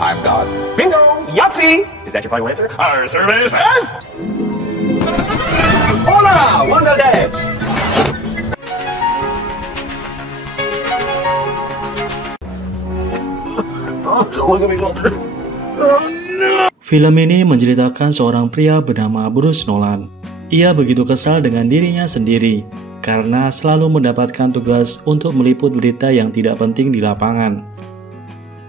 I'm God. Bingo! Yahtzee! Is that your final answer? Our survey says... Hola! Wanda Devs! Oh, don't look at me, Walter. Oh, no! Film ini menceritakan seorang pria bernama Bruce Nolan. Ia begitu kesal dengan dirinya sendiri karena selalu mendapatkan tugas untuk meliput berita yang tidak penting di lapangan.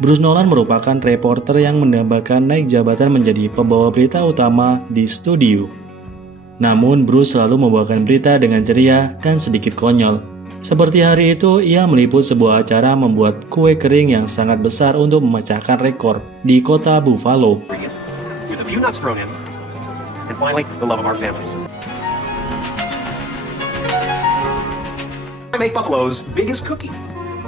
Bruce Nolan merupakan reporter yang mendambakan naik jabatan menjadi pembawa berita utama di studio. Namun Bruce selalu membawakan berita dengan ceria dan sedikit konyol. Seperti hari itu, ia meliput sebuah acara membuat kue kering yang sangat besar untuk memecahkan rekor di kota Buffalo. With a few nuts thrown in, and finally, the love of our families. I make Buffalo's biggest cookie.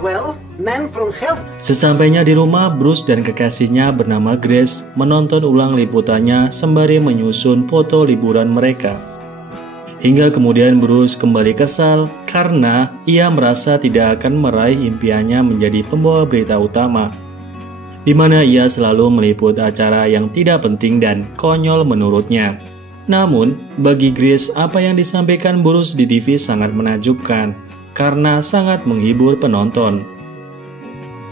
Well, man from health. Sesampainya di rumah, Bruce dan kekasihnya bernama Grace menonton ulang liputannya sembari menyusun foto liburan mereka. Hingga kemudian Bruce kembali kesal karena ia merasa tidak akan meraih impiannya menjadi pembawa berita utama, di mana ia selalu meliput acara yang tidak penting dan konyol menurutnya. Namun, bagi Grace, apa yang disampaikan Bruce di TV sangat menakjubkan karena sangat menghibur penonton.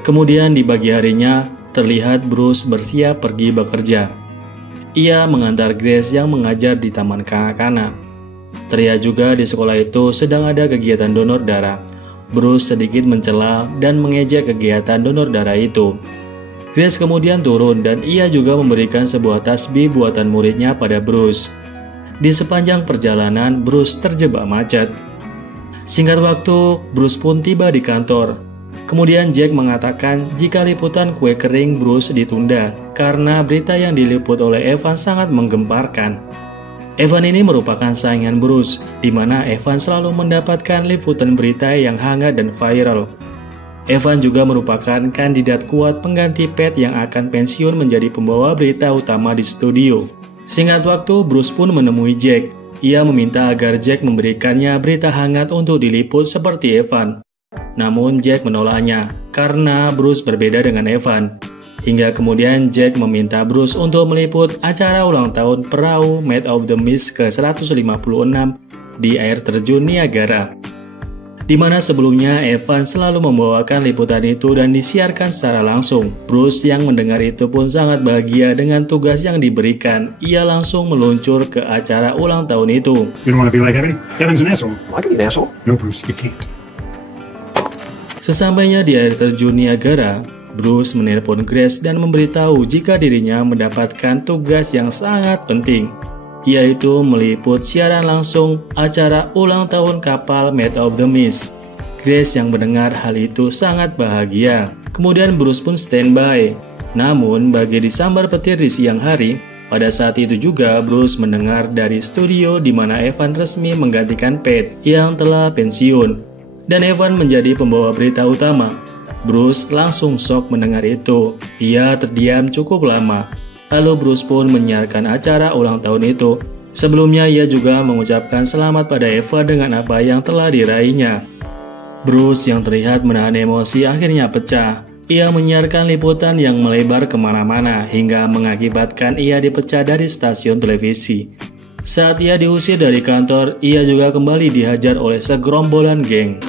Kemudian di pagi harinya, terlihat Bruce bersiap pergi bekerja. Ia mengantar Grace yang mengajar di taman kanak-kanak. Terlihat juga di sekolah itu sedang ada kegiatan donor darah. Bruce sedikit mencela dan mengejek kegiatan donor darah itu. Grace kemudian turun dan ia juga memberikan sebuah tasbih buatan muridnya pada Bruce. Di sepanjang perjalanan, Bruce terjebak macet. Singkat waktu, Bruce pun tiba di kantor. Kemudian Jack mengatakan jika liputan kue kering Bruce ditunda karena berita yang diliput oleh Evan sangat menggemparkan. Evan ini merupakan saingan Bruce, di mana Evan selalu mendapatkan liputan berita yang hangat dan viral. Evan juga merupakan kandidat kuat pengganti Pat yang akan pensiun menjadi pembawa berita utama di studio. Singkat waktu, Bruce pun menemui Jack. Ia meminta agar Jack memberikannya berita hangat untuk diliput seperti Evan. Namun Jack menolaknya, karena Bruce berbeda dengan Evan. Hingga kemudian Jack meminta Bruce untuk meliput acara ulang tahun perahu Made of the Mist ke-156 di air terjun Niagara, di mana sebelumnya Evan selalu membawakan liputan itu dan disiarkan secara langsung. Bruce yang mendengar itu pun sangat bahagia dengan tugas yang diberikan. Ia langsung meluncur ke acara ulang tahun itu. You don't want to be like Evan? Evan's an asshole. I can be an asshole. No, Bruce, you can't. Sesampainya di air terjun Niagara, Bruce menelpon Grace dan memberitahu jika dirinya mendapatkan tugas yang sangat penting, yaitu meliput siaran langsung acara ulang tahun kapal Made of the Mist. Grace yang mendengar hal itu sangat bahagia. Kemudian Bruce pun standby. Namun, bagi disambar petir di siang hari, pada saat itu juga Bruce mendengar dari studio di mana Evan resmi menggantikan Pat yang telah pensiun, dan Evan menjadi pembawa berita utama. Bruce langsung shock mendengar itu. Ia terdiam cukup lama. Lalu Bruce pun menyiarkan acara ulang tahun itu. Sebelumnya ia juga mengucapkan selamat pada Eva dengan apa yang telah diraihnya. Bruce yang terlihat menahan emosi akhirnya pecah. Ia menyiarkan liputan yang melebar kemana-mana hingga mengakibatkan ia dipecah dari stasiun televisi. Saat ia diusir dari kantor, ia juga kembali dihajar oleh segerombolan geng.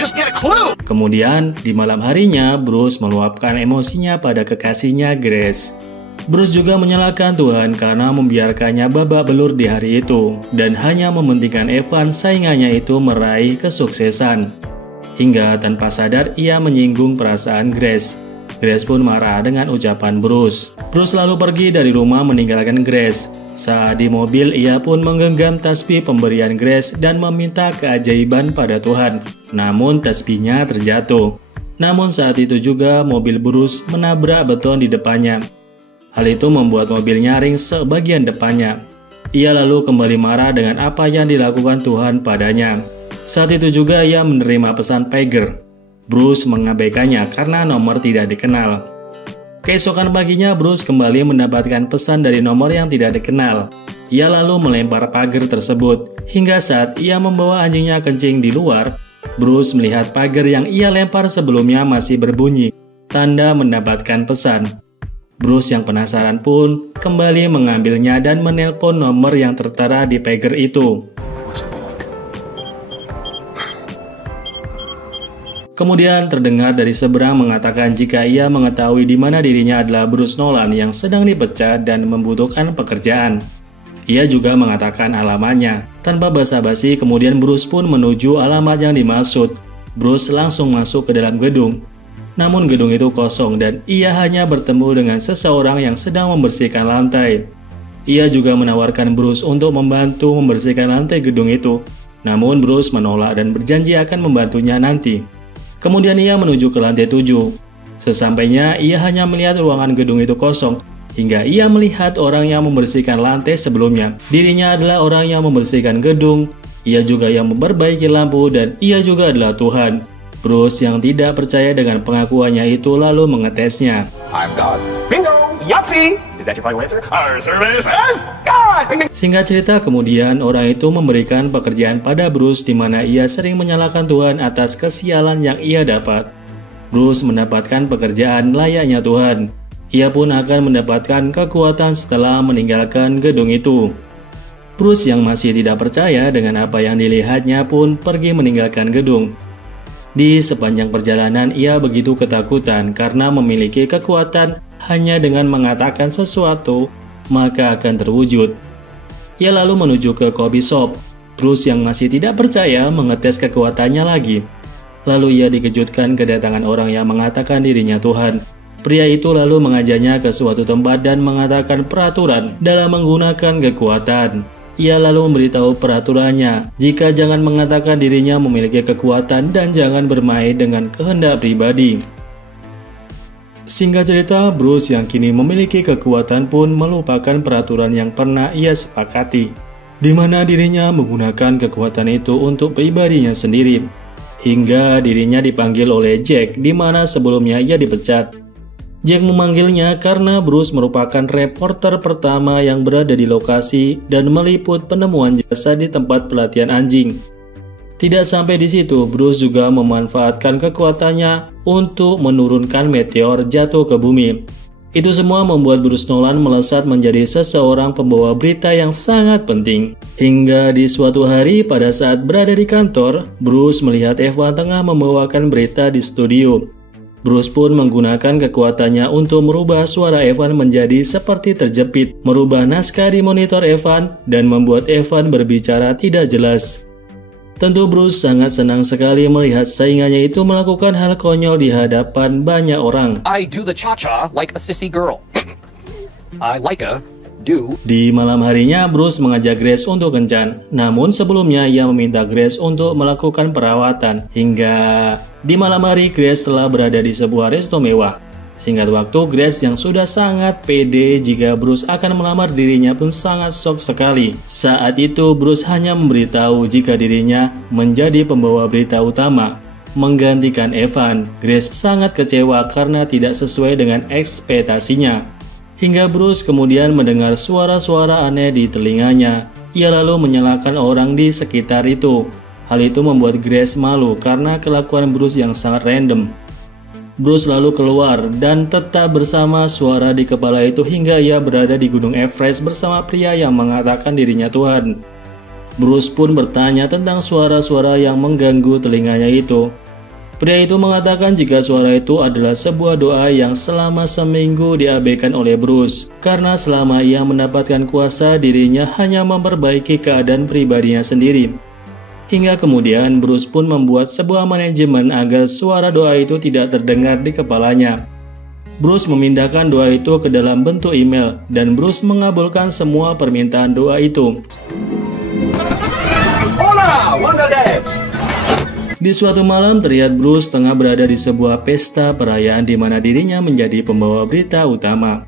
Just get a clue. Kemudian, di malam harinya, Bruce meluapkan emosinya pada kekasihnya Grace. Bruce juga menyalahkan Tuhan karena membiarkannya babak belur di hari itu, dan hanya mementingkan Evan saingannya itu meraih kesuksesan. Hingga tanpa sadar ia menyinggung perasaan Grace. Grace pun marah dengan ucapan Bruce. Bruce lalu pergi dari rumah meninggalkan Grace. Saat di mobil, ia pun menggenggam tasbih pemberian Grace dan meminta keajaiban pada Tuhan. Namun tasbihnya terjatuh. Namun saat itu juga mobil Bruce menabrak beton di depannya. Hal itu membuat mobil nyaring sebagian depannya. Ia lalu kembali marah dengan apa yang dilakukan Tuhan padanya. Saat itu juga ia menerima pesan pager. Bruce mengabaikannya karena nomor tidak dikenal. Keesokan paginya, Bruce kembali mendapatkan pesan dari nomor yang tidak dikenal. Ia lalu melempar pagar tersebut, hingga saat ia membawa anjingnya kencing di luar, Bruce melihat pagar yang ia lempar sebelumnya masih berbunyi, tanda mendapatkan pesan. Bruce yang penasaran pun kembali mengambilnya dan menelpon nomor yang tertera di pagar itu. Kemudian terdengar dari seberang mengatakan jika ia mengetahui di mana dirinya adalah Bruce Nolan yang sedang dipecat dan membutuhkan pekerjaan. Ia juga mengatakan alamatnya. Tanpa basa-basi, kemudian Bruce pun menuju alamat yang dimaksud. Bruce langsung masuk ke dalam gedung. Namun gedung itu kosong dan ia hanya bertemu dengan seseorang yang sedang membersihkan lantai. Ia juga menawarkan Bruce untuk membantu membersihkan lantai gedung itu. Namun Bruce menolak dan berjanji akan membantunya nanti. Kemudian ia menuju ke lantai 7. Sesampainya, ia hanya melihat ruangan gedung itu kosong, hingga ia melihat orang yang membersihkan lantai sebelumnya. Dirinya adalah orang yang membersihkan gedung, ia juga yang memperbaiki lampu, dan ia juga adalah Tuhan. Bruce yang tidak percaya dengan pengakuannya itu lalu mengetesnya. I'm God. Bingo! Yahtzee! Is that your final answer? Our service is God! Singkat cerita, kemudian orang itu memberikan pekerjaan pada Bruce di mana ia sering menyalahkan Tuhan atas kesialan yang ia dapat. Bruce mendapatkan pekerjaan layaknya Tuhan. Ia pun akan mendapatkan kekuatan setelah meninggalkan gedung itu. Bruce yang masih tidak percaya dengan apa yang dilihatnya pun pergi meninggalkan gedung. Di sepanjang perjalanan ia begitu ketakutan karena memiliki kekuatan hanya dengan mengatakan sesuatu maka akan terwujud. Ia lalu menuju ke coffee shop. Bruce yang masih tidak percaya mengetes kekuatannya lagi. Lalu ia dikejutkan kedatangan orang yang mengatakan dirinya Tuhan. Pria itu lalu mengajaknya ke suatu tempat dan mengatakan peraturan dalam menggunakan kekuatan. Ia lalu memberitahu peraturannya, jika jangan mengatakan dirinya memiliki kekuatan dan jangan bermain dengan kehendak pribadi. Singkat cerita, Bruce yang kini memiliki kekuatan pun melupakan peraturan yang pernah ia sepakati, di mana dirinya menggunakan kekuatan itu untuk pribadinya sendiri, hingga dirinya dipanggil oleh Jack, di mana sebelumnya ia dipecat. Jack memanggilnya karena Bruce merupakan reporter pertama yang berada di lokasi dan meliput penemuan jasad di tempat pelatihan anjing. Tidak sampai di situ, Bruce juga memanfaatkan kekuatannya untuk menurunkan meteor jatuh ke bumi. Itu semua membuat Bruce Nolan melesat menjadi seseorang pembawa berita yang sangat penting. Hingga di suatu hari pada saat berada di kantor, Bruce melihat Evan tengah membawakan berita di studio. Bruce pun menggunakan kekuatannya untuk merubah suara Evan menjadi seperti terjepit, merubah naskah di monitor Evan, dan membuat Evan berbicara tidak jelas. Tentu Bruce sangat senang sekali melihat saingannya itu melakukan hal konyol di hadapan banyak orang. I do the cha-cha like a sissy girl. I like a do. Di malam harinya, Bruce mengajak Grace untuk kencan. Namun sebelumnya ia meminta Grace untuk melakukan perawatan. Hingga di malam hari, Grace telah berada di sebuah resto mewah. Singkat waktu, Grace yang sudah sangat pede jika Bruce akan melamar dirinya pun sangat shock sekali. Saat itu, Bruce hanya memberitahu jika dirinya menjadi pembawa berita utama, menggantikan Evan. Grace sangat kecewa karena tidak sesuai dengan ekspektasinya. Hingga Bruce kemudian mendengar suara-suara aneh di telinganya. Ia lalu menyalahkan orang di sekitar itu. Hal itu membuat Grace malu karena kelakuan Bruce yang sangat random. Bruce lalu keluar dan tetap bersama suara di kepala itu hingga ia berada di Gunung Everest bersama pria yang mengatakan dirinya Tuhan. Bruce pun bertanya tentang suara-suara yang mengganggu telinganya itu. Pria itu mengatakan jika suara itu adalah sebuah doa yang selama seminggu diabaikan oleh Bruce, karena selama ia mendapatkan kuasa dirinya hanya memperbaiki keadaan pribadinya sendiri. Hingga kemudian Bruce pun membuat sebuah manajemen agar suara doa itu tidak terdengar di kepalanya. Bruce memindahkan doa itu ke dalam bentuk email dan Bruce mengabulkan semua permintaan doa itu. Hola, Wanda Devs! Di suatu malam terlihat Bruce tengah berada di sebuah pesta perayaan di mana dirinya menjadi pembawa berita utama.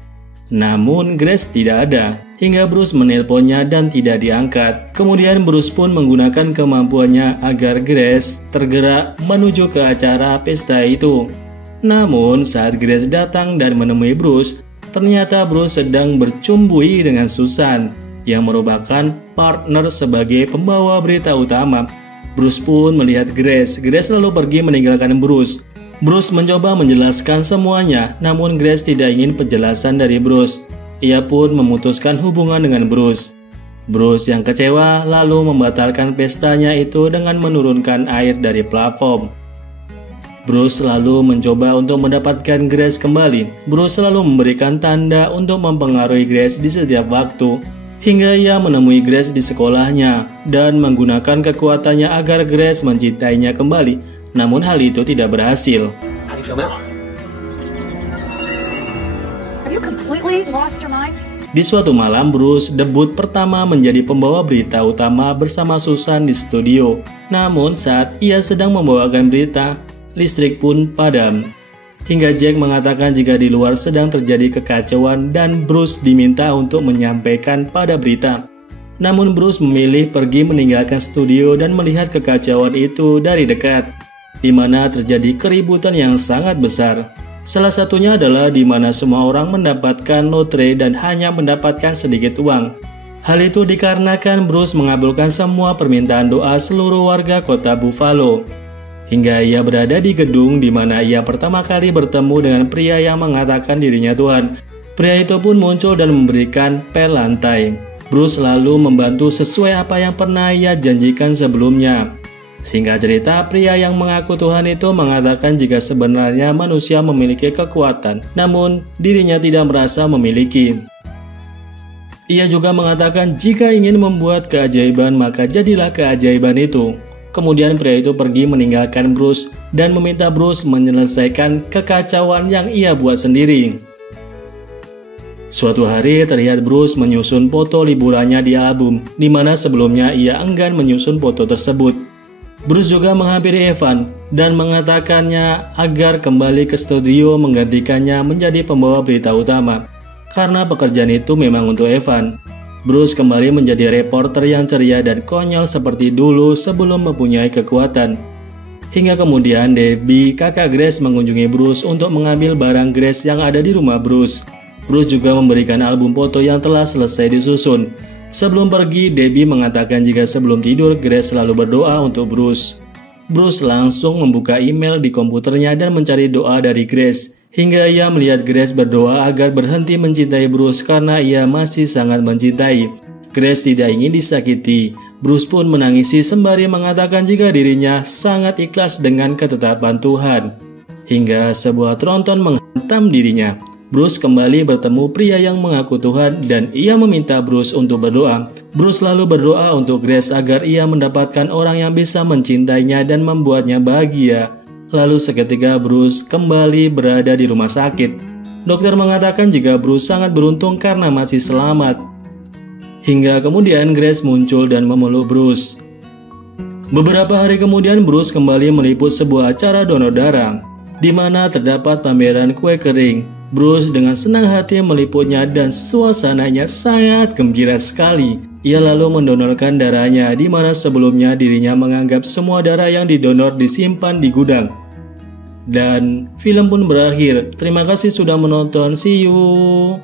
Namun Grace tidak ada, hingga Bruce menelponnya dan tidak diangkat. Kemudian Bruce pun menggunakan kemampuannya agar Grace tergerak menuju ke acara pesta itu. Namun saat Grace datang dan menemui Bruce, ternyata Bruce sedang bercumbui dengan Susan, yang merupakan partner sebagai pembawa berita utama. Bruce pun melihat Grace. Grace lalu pergi meninggalkan Bruce. Bruce mencoba menjelaskan semuanya, namun Grace tidak ingin penjelasan dari Bruce. Ia pun memutuskan hubungan dengan Bruce. Bruce yang kecewa lalu membatalkan pestanya itu dengan menurunkan air dari plafon. Bruce lalu mencoba untuk mendapatkan Grace kembali. Bruce selalu memberikan tanda untuk mempengaruhi Grace di setiap waktu, hingga ia menemui Grace di sekolahnya dan menggunakan kekuatannya agar Grace mencintainya kembali. Namun hal itu tidak berhasil. How do you feel now? Have you completely lost your mind? Di suatu malam, Bruce debut pertama menjadi pembawa berita utama bersama Susan di studio. Namun saat ia sedang membawakan berita, listrik pun padam. Hingga Jack mengatakan jika di luar sedang terjadi kekacauan dan Bruce diminta untuk menyampaikan pada berita. Namun Bruce memilih pergi meninggalkan studio dan melihat kekacauan itu dari dekat, di mana terjadi keributan yang sangat besar. Salah satunya adalah di mana semua orang mendapatkan lotre dan hanya mendapatkan sedikit uang. Hal itu dikarenakan Bruce mengabulkan semua permintaan doa seluruh warga kota Buffalo. Hingga ia berada di gedung di mana ia pertama kali bertemu dengan pria yang mengatakan dirinya Tuhan. Pria itu pun muncul dan memberikan pel lantai. Bruce lalu membantu sesuai apa yang pernah ia janjikan sebelumnya. Singkat cerita, pria yang mengaku Tuhan itu mengatakan jika sebenarnya manusia memiliki kekuatan, namun dirinya tidak merasa memiliki. Ia juga mengatakan jika ingin membuat keajaiban maka jadilah keajaiban itu. Kemudian pria itu pergi meninggalkan Bruce dan meminta Bruce menyelesaikan kekacauan yang ia buat sendiri. Suatu hari terlihat Bruce menyusun foto liburannya di album, di mana sebelumnya ia enggan menyusun foto tersebut. Bruce juga menghampiri Evan dan mengatakannya agar kembali ke studio menggantikannya menjadi pembawa berita utama, karena pekerjaan itu memang untuk Evan. Bruce kembali menjadi reporter yang ceria dan konyol seperti dulu sebelum mempunyai kekuatan. Hingga kemudian Debbie, kakak Grace, mengunjungi Bruce untuk mengambil barang Grace yang ada di rumah Bruce. Bruce juga memberikan album foto yang telah selesai disusun. Sebelum pergi, Debbie mengatakan jika sebelum tidur Grace selalu berdoa untuk Bruce. Bruce langsung membuka email di komputernya dan mencari doa dari Grace. Hingga ia melihat Grace berdoa agar berhenti mencintai Bruce karena ia masih sangat mencintai. Grace tidak ingin disakiti. Bruce pun menangisi sembari mengatakan jika dirinya sangat ikhlas dengan ketetapan Tuhan. Hingga sebuah tronton menghantam dirinya. Bruce kembali bertemu pria yang mengaku Tuhan dan ia meminta Bruce untuk berdoa. Bruce lalu berdoa untuk Grace agar ia mendapatkan orang yang bisa mencintainya dan membuatnya bahagia. Lalu seketika Bruce kembali berada di rumah sakit. Dokter mengatakan jika Bruce sangat beruntung karena masih selamat. Hingga kemudian Grace muncul dan memeluk Bruce. Beberapa hari kemudian Bruce kembali meliput sebuah acara donor darah, di mana terdapat pameran kue kering. Bruce dengan senang hati meliputnya dan suasananya sangat gembira sekali. Ia lalu mendonorkan darahnya, di mana sebelumnya dirinya menganggap semua darah yang didonor disimpan di gudang. Dan film pun berakhir. Terima kasih sudah menonton. See you.